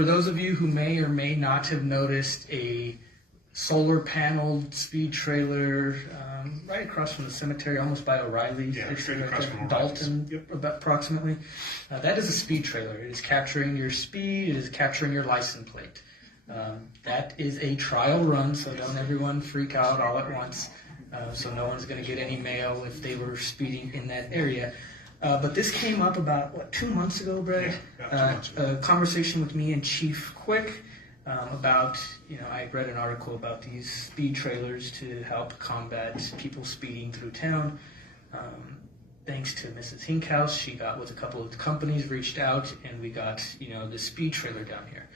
For those of you who may or may not have noticed, a solar paneled speed trailer right across from the cemetery, almost by O'Reilly, straight across from Dalton, Yep. about approximately. That is a speed trailer. It is capturing your speed. It is capturing your license plate. That is a trial run, so don't everyone freak out all at once. So no one's going to get any mail if they were speeding in that area. But this came up about, 2 months ago, Brett? Yeah, about 2 months ago. A conversation with me and Chief Quick about, I read an article about these speed trailers to help combat people speeding through town. Thanks to Mrs. Hinkhouse, she got with a couple of companies, reached out, and we got, the speed trailer down here.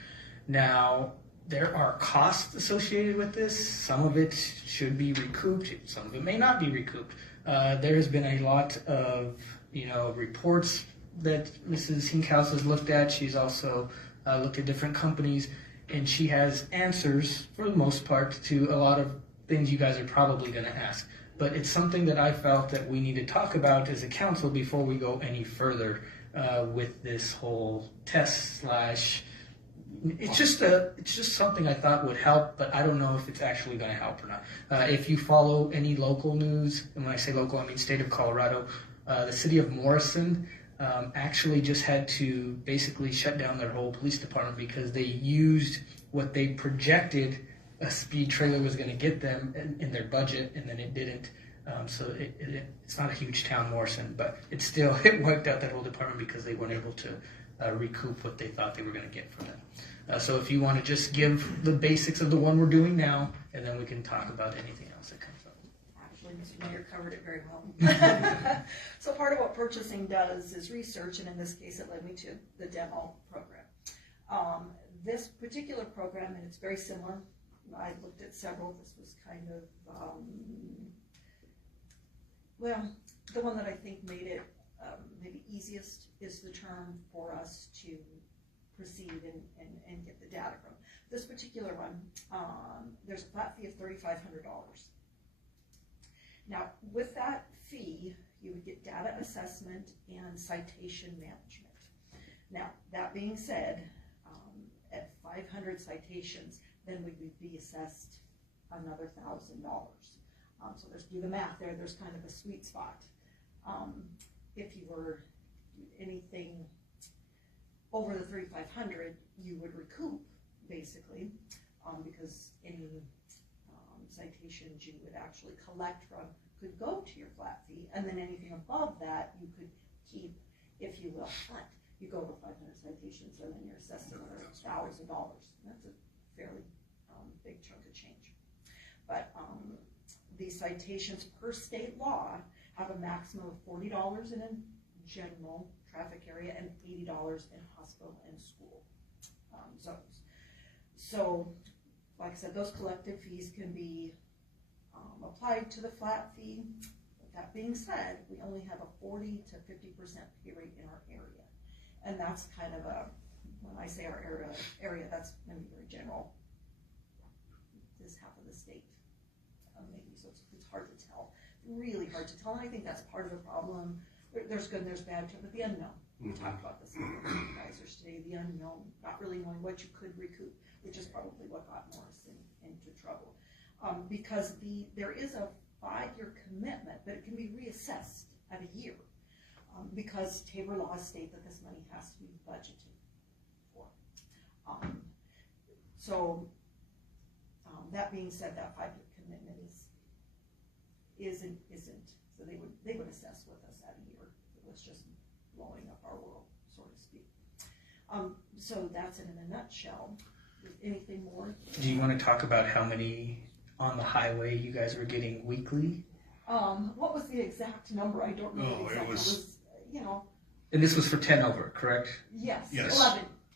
Now, there are costs associated with this. Some of it should be recouped. Some of it may not be recouped. There has been a lot of, reports that Mrs. Hinkhouse has looked at. She's also looked at different companies, and she has answers, for the most part, to a lot of things you guys are probably going to ask. But it's something that I felt that we need to talk about as a council before we go any further with this whole test / It's just something I thought would help, but I don't know if it's actually going to help or not. If you follow any local news, and when I say local, I mean state of Colorado, the city of Morrison actually just had to basically shut down their whole police department because they used what they projected a speed trailer was going to get them in their budget, and then it didn't. So it's not a huge town, Morrison, but it wiped out that whole department because they weren't able to recoup what they thought they were going to get from them. So if you want to just give the basics of the one we're doing now, and then we can talk about anything else that comes up. Actually, Mr. Mayor covered it very well. So part of what purchasing does is research, and in this case it led me to the demo program. This particular program, and it's very similar, I looked at several. This was kind of, the one that I think made it maybe easiest is the term for us to proceed and get the data from. This particular one, there's a flat fee of $3,500. Now, with that fee, you would get data assessment and citation management. Now, that being said, at 500 citations, then we would be assessed another $1,000. So do the math there. There's kind of a sweet spot. If you were anything over the 3,500, you would recoup basically, because any citations you would actually collect from could go to your flat fee, and then anything above that you could keep, if you will, flat. You go over 500 citations, and then you're assessed another $1,000. That's a fairly big chunk of change. But the citations per state law have a maximum of $40 in a general traffic area and $80 in hospital and school zones. So, like I said, those collective fees can be applied to the flat fee. But that being said, we only have a 40 to 50% pay rate in our area. And that's kind of when I say our area, that's going to be very general. This half of the state, maybe, so it's hard to tell. Really hard to tell, and I think that's part of the problem. There's good and there's bad to it, but the unknown. We talked about this with the supervisors today, the unknown, not really knowing what you could recoup, which is probably what got Morrison into trouble. Because there is a 5-year commitment, but it can be reassessed at a year, because Tabor laws state that this money has to be budgeted for. That being said, that 5-year commitment isn't. So they would assess with us at a year. It was just blowing up our world, so to speak. So that's it in a nutshell. Anything more? Do you want to talk about how many on the highway you guys were getting weekly? What was the exact number? I don't know. It was, And this was for 10 over, correct? Yes.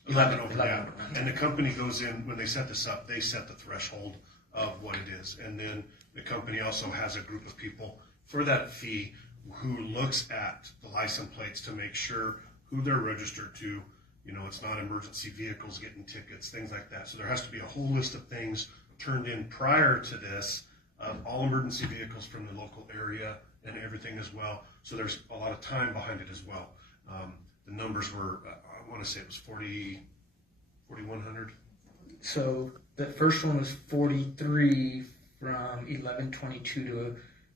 11 over, yeah. And the company goes in, when they set this up, they set the threshold of what it is. And then the company also has a group of people for that fee who looks at the license plates to make sure who they're registered to. It's not emergency vehicles getting tickets, things like that. So there has to be a whole list of things turned in prior to this, all emergency vehicles from the local area and everything as well. So there's a lot of time behind it as well. The numbers were, I want to say it was 41 4100? So the first one was 43 from 1122 to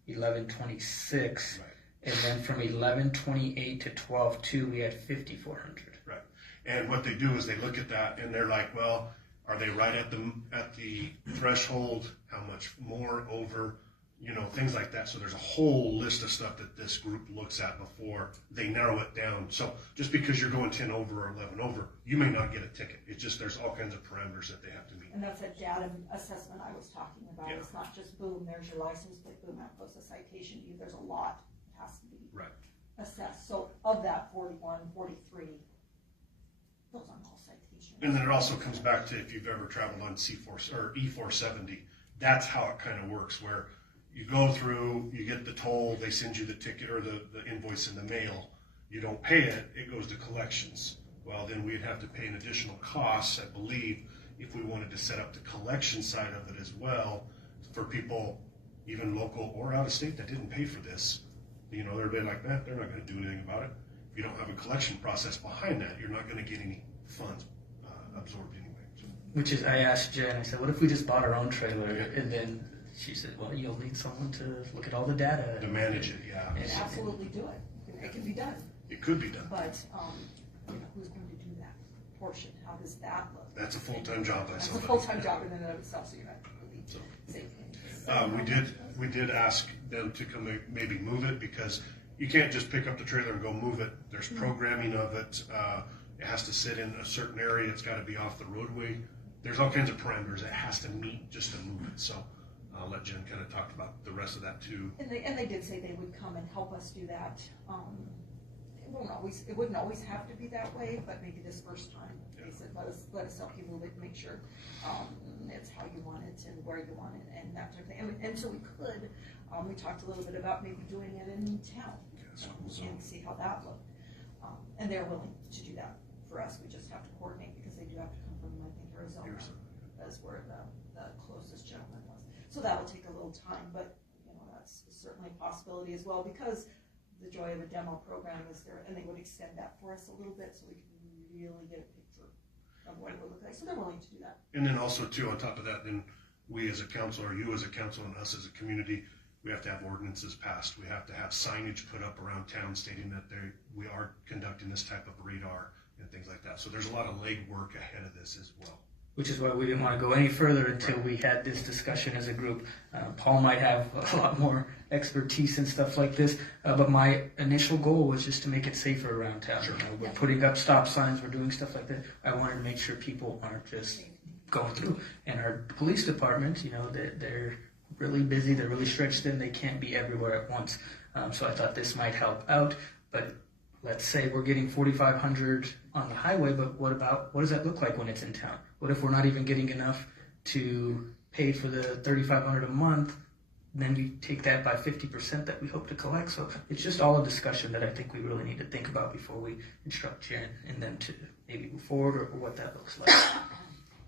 1126. Right. And then from 1128 to 12/2, we had 5,400. Right. And what they do is they look at that and they're like, well, are they right at the threshold? How much more over? You know, things like that. So there's a whole list of stuff that this group looks at before they narrow it down. So just because you're going 10 over or 11 over, you may not get a ticket. It's just there's all kinds of parameters that they have to meet. And that's a data assessment I was talking about. Yeah. It's not just boom, there's your license plate, boom, that goes a citation to you. There's a lot that has to be assessed. So of that 41, 43, those aren't all citations. And then it also comes back to if you've ever traveled on C4 or E470, that's how it kind of works, where you go through, you get the toll, they send you the ticket or the invoice in the mail. You don't pay it, it goes to collections. Well, then we'd have to pay an additional cost, I believe, if we wanted to set up the collection side of it as well for people, even local or out of state, that didn't pay for this. You know, they're like that, they're not going to do anything about it. If you don't have a collection process behind that, you're not going to get any funds absorbed anyway. So. Which is, I asked Jen, I said, what if we just bought our own trailer? And then she said, well, you'll need someone to look at all the data. To manage it, yeah. And absolutely do it. It can be done. It could be done. But, you know, who's going to do that portion? How does that look? That's a full-time job by That's somebody. a full-time job in and of itself, so you're not really saving anything. We did ask them to come maybe move it, because you can't just pick up the trailer and go move it. There's programming of it. It has to sit in a certain area. It's got to be off the roadway. There's all kinds of parameters it has to meet just to move it. So I'll let Jen kind of talk about the rest of that too. And they did say they would come and help us do that. It wouldn't always have to be that way, but maybe this first time. They said, let us help you move it, make sure it's how you want it and where you want it and that type of thing. And so we could, we talked a little bit about maybe doing it in town and see how that looked. And they're willing to do that for us. We just have to coordinate, because they do have to come from, I think, Arizona. That's where the closest gentleman was. So that'll take a little time, but you know, that's certainly a possibility as well, because the joy of a demo program is there, and they would extend that for us a little bit so we can really get a picture of what it would look like. So they're willing to do that. And then also too, on top of that, then we as a council, or you as a council, and us as a community, we have to have ordinances passed. We have to have signage put up around town stating that we are conducting this type of radar and things like that. So there's a lot of legwork ahead of this as well. Which is why we didn't want to go any further until we had this discussion as a group. Paul might have a lot more expertise in stuff like this, but my initial goal was just to make it safer around town. Sure. You know, we're putting up stop signs, we're doing stuff like that. I wanted to make sure people aren't just going through. And our police department, you know, they're really busy, they're really stretched thin, they can't be everywhere at once. So I thought this might help out, but let's say we're getting 4,500 on the highway, but what does that look like when it's in town? What if we're not even getting enough to pay for the 3,500 a month? Then you take that by 50% that we hope to collect. So it's just all a discussion that I think we really need to think about before we instruct Jen and them to maybe move forward, or what that looks like.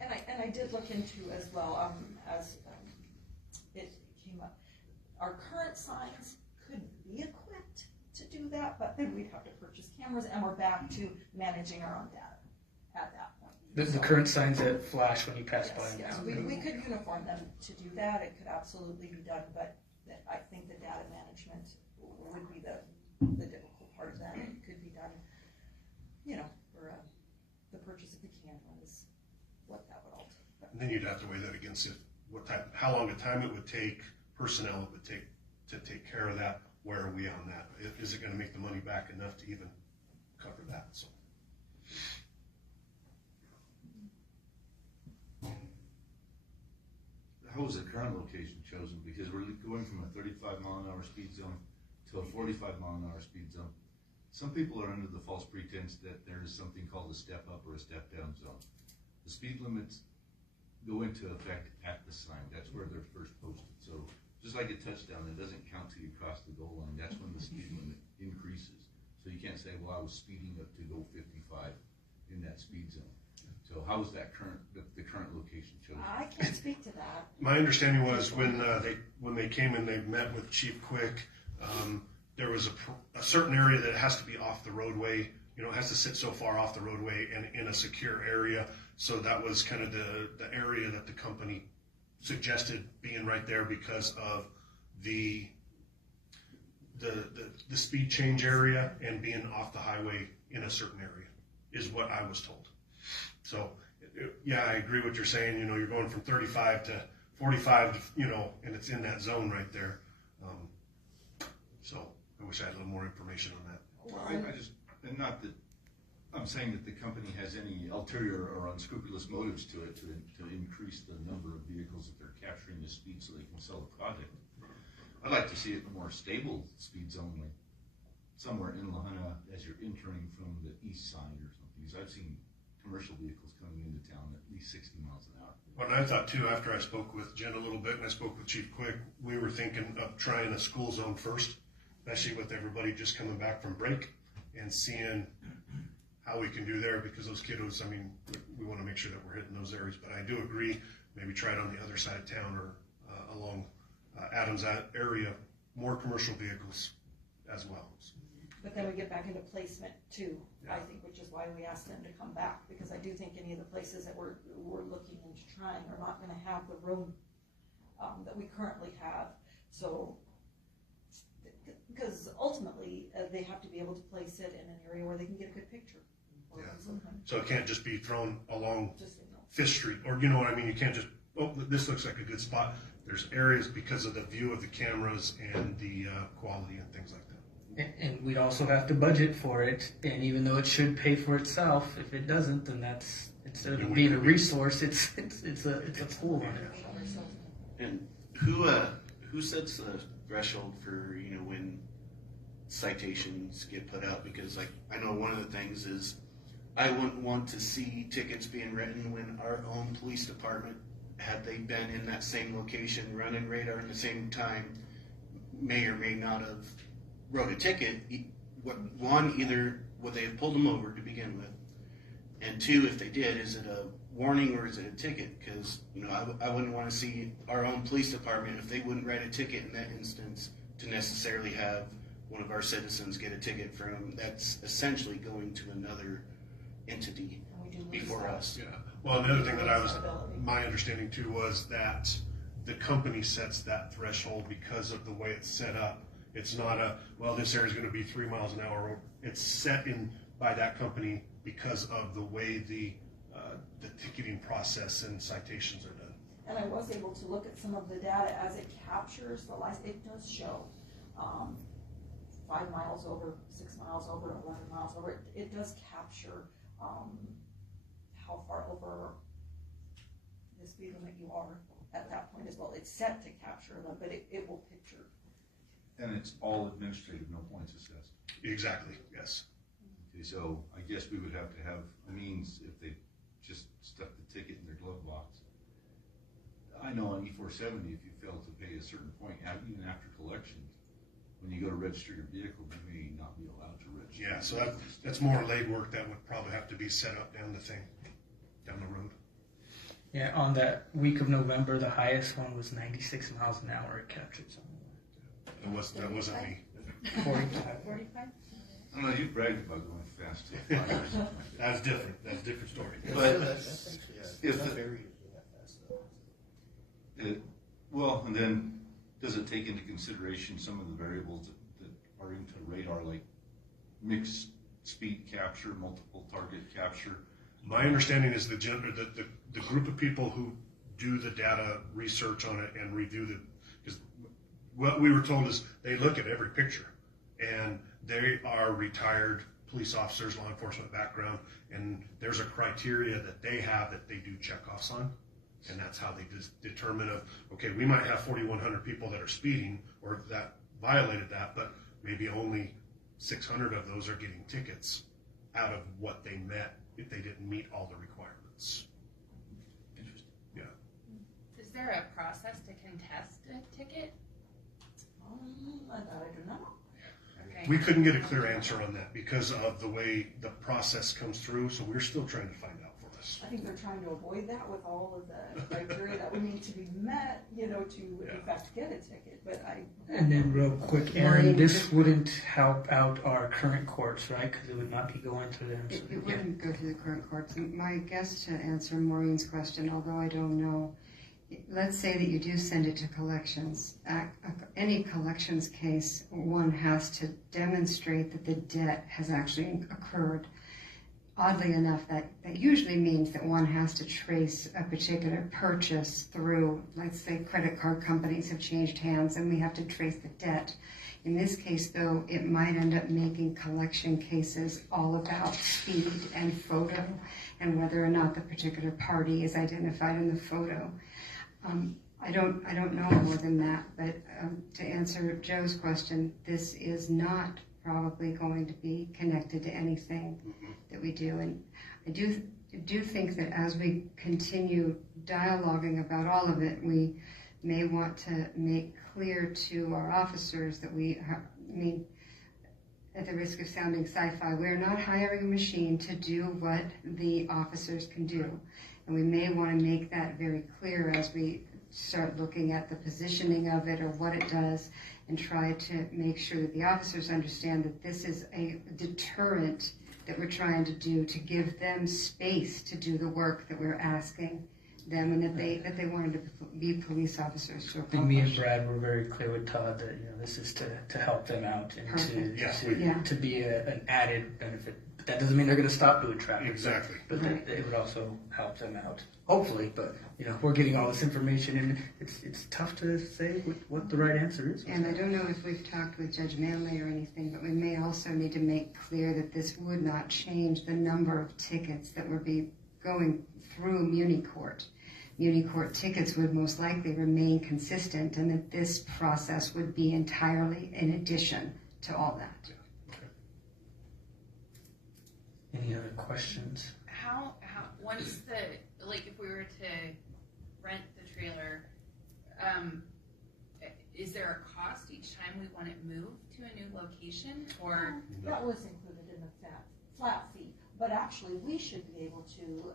And I did look into as well, as it came up, our current signs could be equipped to do that, but then we'd have to purchase cameras, and we're back to managing our own data at that point. The current signs that flash when you pass by. Yes, we could uniform them to do that. It could absolutely be done, but I think the data management would be the difficult part of that. It could be done, you know, for the purchase of the cameras, what that would all take. And then you'd have to weigh that against how long a time it would take, personnel it would take to take care of that. Where are we on that? Is it going to make the money back enough to even cover that? So. How was the current location chosen? Because we're going from a 35-mile-an-hour speed zone to a 45-mile-an-hour speed zone. Some people are under the false pretense that there is something called a step-up or a step-down zone. The speed limits go into effect at the sign. That's where they're first posted. So just like a touchdown, it doesn't count till you cross the goal line. That's when the speed limit increases. So you can't say, well, I was speeding up to go 55 in that speed zone. So how was that the current location chosen? I can't speak to that. My understanding was when they came and they met with Chief Quick, there was a certain area that has to be off the roadway. You know, it has to sit so far off the roadway and in a secure area So that was kind of the area that the company suggested being right there because of the speed change area and being off the highway in a certain area is what I was told. So yeah, I agree what you're saying. You know, you're going from 35 to 45, you know, and it's in that zone right there. So I wish I had a little more information on that. Well, I just, and not that I'm saying that the company has any ulterior or unscrupulous motives to it to increase the number of vehicles that they're capturing the speed so they can sell the project. I'd like to see it more stable speed zone, like somewhere in Lahaina as you're entering from the east side or something. Because I've seen commercial vehicles coming into town at least 60 miles an hour. Well, and I thought too, after I spoke with Jen a little bit and I spoke with Chief Quick, we were thinking of trying a school zone first, especially with everybody just coming back from break and seeing how we can do there, because those kiddos, I mean, we want to make sure that we're hitting those areas. But I do agree, maybe try it on the other side of town or along Adams area, more commercial vehicles as well. But then we get back into placement too, I think, which is why we asked them to come back, because I do think any of the places that we're looking into trying are not gonna have the room that we currently have. So, because ultimately, they have to be able to place it in an area where they can get a good picture. Or something. So it can't just be thrown along Just, you know. Fifth Street, or you know what I mean? You can't just, oh, this looks like a good spot. There's areas because of the view of the cameras and the quality and things like that. And we'd also have to budget for it. And even though it should pay for itself, if it doesn't, then that's, instead of being a resource, it's a pool on it. And who sets the threshold for, you know, when citations get put out? Because like I know one of the things is I wouldn't want to see tickets being written when our own police department, had they been in that same location running radar at the same time, may or may not have wrote a ticket. One, either would they have pulled them over to begin with, and two, if they did, is it a warning or is it a ticket? Because, you know, I wouldn't want to see our own police department, if they wouldn't write a ticket in that instance, to necessarily have one of our citizens get a ticket from, that's essentially going to another entity before us. Yeah. Well, another thing that my understanding too was that the company sets that threshold because of the way it's set up. It's not well, this area is going to be 3 miles an hour. It's set in by that company because of the way the ticketing process and citations are done. And I was able to look at some of the data as it captures the license. It does show 5 miles over, 6 miles over, 11 miles over. It does capture how far over the speed limit you are at that point as well. It's set to capture them, but it will picture. And it's all administrative, no points assessed. Exactly, yes. Okay, so I guess we would have to have a means if they just stuck the ticket in their glove box. I know on E470, if you fail to pay a certain point, even after collections, when you go to register your vehicle, you may not be allowed to register. Yeah, so that's more legwork that would probably have to be set up down the road. Yeah, on that week of November, the highest one was 96 miles an hour. It captured something. That wasn't me. 45. 45? I don't know, you bragged about going fast. That's different. That's a different story. But It's not very usually that fast though. well, and then does it take into consideration some of the variables that are into radar, like mixed speed capture, multiple target capture? My understanding is the group of people who do the data research on it and review because what we were told is they look at every picture, and they are retired police officers, law enforcement background, and there's a criteria that they have that they do checkoffs on, and that's how they determine okay, we might have 4,100 people that are speeding or that violated that, but maybe only 600 of those are getting tickets out of what they met if they didn't meet all the requirements. Interesting. Yeah. Is there a process to contest a ticket? I do not. Okay. We couldn't get a clear answer on that because of the way the process comes through, so we're still trying to find out for us. Yes. I think they're trying to avoid that with all of the criteria that would need to be met, to in fact get a ticket, but And then real quick, Aaron, this wouldn't help out our current courts, right? Because it would not be going through them. So, It wouldn't go through the current courts. My guess to answer Maureen's question, although I don't know, let's say that you do send it to collections. Any collections case, one has to demonstrate that the debt has actually occurred. Oddly enough, that usually means that one has to trace a particular purchase through, let's say credit card companies have changed hands and we have to trace the debt. In this case, though, it might end up making collection cases all about speed and photo and whether or not the particular party is identified in the photo. I don't know more than that, but to answer Joe's question, this is not probably going to be connected to anything that we do. And I do think that as we continue dialoguing about all of it, we may want to make clear to our officers that at the risk of sounding sci-fi, we're not hiring a machine to do what the officers can do. And we may want to make that very clear as we start looking at the positioning of it or what it does, and try to make sure that the officers understand that this is a deterrent that we're trying to do to give them space to do the work that we're asking them, and that they wanted to be police officers to I think accomplish. me and Brad were very clear with Todd that this is to help them out and to be an added benefit. But that doesn't mean they're going to stop doing traffic. Exactly. But that it would also help them out, hopefully. But we're getting all this information, and it's tough to say what the right answer is. And I don't know if we've talked with Judge Manley or anything, but we may also need to make clear that this would not change the number of tickets that would be going through Muni Court. Muni Court tickets would most likely remain consistent, and that this process would be entirely in addition to all that. Any other questions? How once if we were to rent the trailer, is there a cost each time we want it moved to a new location, or that was included in the flat fee. But actually, we should be able to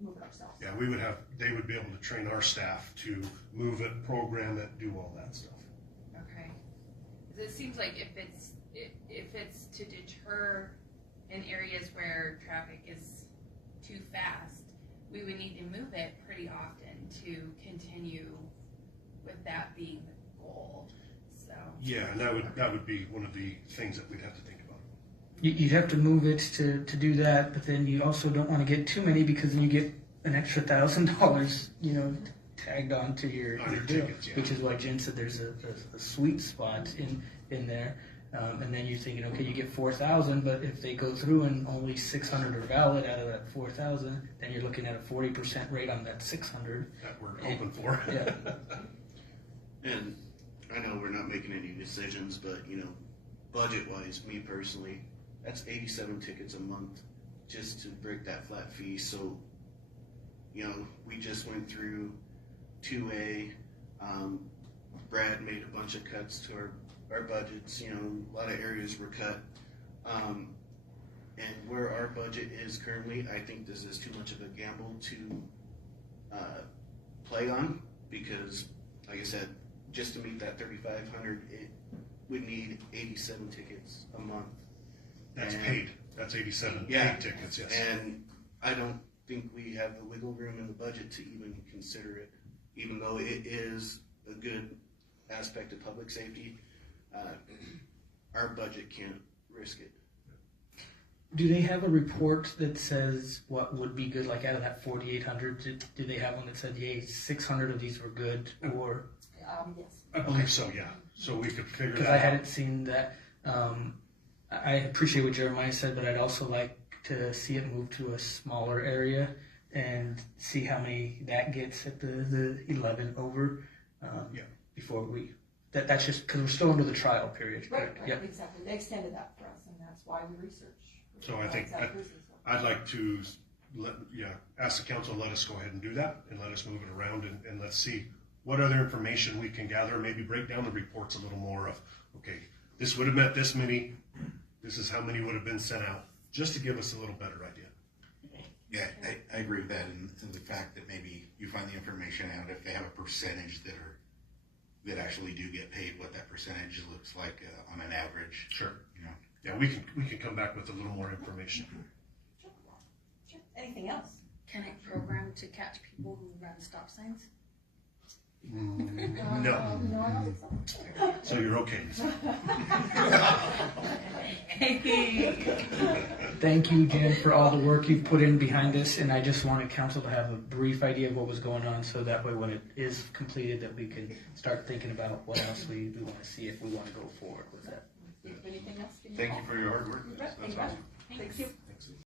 move it ourselves. Yeah, they would be able to train our staff to move it, program it, do all that stuff. okay? 'Cause it seems like if it's to deter in areas where traffic is too fast, we would need to move it pretty often to continue with that being the goal. So Yeah, and that would be one of the things that we'd have to think about. You'd have to move it to do that, but then you also don't want to get too many because then you get an extra $1,000, tagged on to your bill, tickets, yeah. which is why Jen said there's a sweet spot in there. And then you're thinking, okay, you get 4,000, but if they go through and only 600 are valid out of that 4,000, then you're looking at a 40% rate on that 600. That we're hoping for. Yeah. And I know we're not making any decisions, but budget-wise, me personally, that's 87 tickets a month just to break that flat fee. So, we just went through 2A. Brad made a bunch of cuts to our budgets. A lot of areas were cut. And where our budget is currently, I think this is too much of a gamble to play on because, like I said, just to meet that 3,500, it would need 87 tickets a month. That's paid. That's 87 Yeah. paid tickets, yes. And I don't think we have the wiggle room in the budget to even consider it, even though it is a good aspect of public safety. Our budget can't risk it. Do they have a report that says what would be good, like out of that 4,800? Do they have one that said, yay, 600 of these were good, or? Yes. I believe so, yeah. So we could figure that out. Because I hadn't seen that. I appreciate what Jeremiah said, but I'd also like to see it move to a smaller area and see how many that gets at the 11 over. Before we. That's just because we're still under the trial period. Right, Yep. exactly. They extended that for us, and that's why we research. So I think I'd like to ask the council to let us go ahead and do that and let us move it around and let's see what other information we can gather, maybe break down the reports a little more of, okay, this would have met this many, this is how many would have been sent out, just to give us a little better idea. Yeah, I agree with that, and the fact that maybe you find the information out if they have a percentage that actually do get paid, what that percentage looks like on an average. Sure. You know. Yeah, we can come back with a little more information. Sure. Anything else? Can I program to catch people who run stop signs? No. No, I don't think so. So you're okay. Thank you, Jen, for all the work you've put in behind this, and I just wanted council to have a brief idea of what was going on, so that way when it is completed, that we can start thinking about what else we want to see if we want to go forward with that. Anything else? Thank you for your hard work. That's awesome. Thank you.